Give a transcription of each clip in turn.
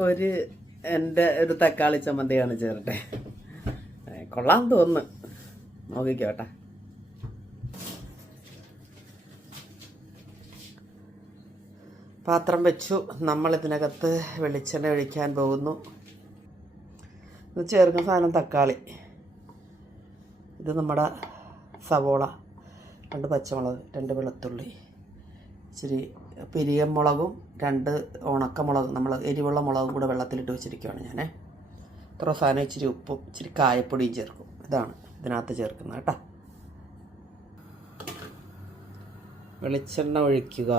ഒരു എന്റെ ഒരു തക്കാളി ചമ്മന്തിയാണ് ചേരട്ടെ. കൊള്ളാൻ തോന്നുന്നു. നോക്കിക്കോട്ടെ പാത്രം വെച്ചു. നമ്മൾ ഇതിനകത്ത് വെളിച്ചെണ്ണ ഒഴിക്കാൻ പോകുന്നു. ഇത് ചേർക്കുന്ന സാധനം തക്കാളി. ഇത് നമ്മുടെ സവോള രണ്ട് പച്ചമുളക് രണ്ട് വെളുത്തുള്ളി. ഇച്ചിരി പെരിയ മുളകും രണ്ട് ഉണക്കമുളകും നമ്മൾ എരിവുള്ള മുളകും കൂടെ വെള്ളത്തിലിട്ട് വെച്ചിരിക്കുകയാണ് ഞാൻ ഇത്ര സാധനം ഇച്ചിരി ഉപ്പും ഇച്ചിരി കായപ്പൊടിയും ചേർക്കും. ഇതാണ് ഇതിനകത്ത് ചേർക്കുന്നത് കേട്ടോ. വെളിച്ചെണ്ണ ഒഴിക്കുക.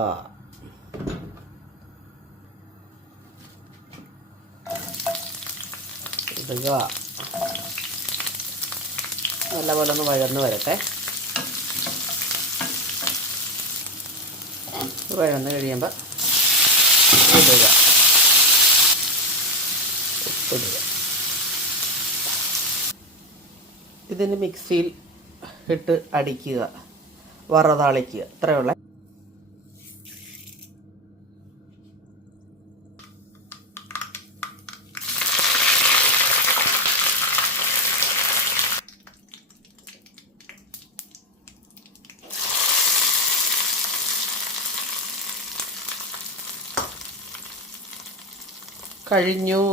ഇടുക. നല്ലപോലെ ഒന്ന് വഴന്ന് വരട്ടെ. വഴന്ന് കഴിയുമ്പോൾ ഇടുക. ഉപ്പിടുക ഇതിന് മിക്സിയിൽ ഇട്ട് അടിക്കുക. വറതാളിക്കുക ഇത്രയുള്ള കഴിഞ്ഞു.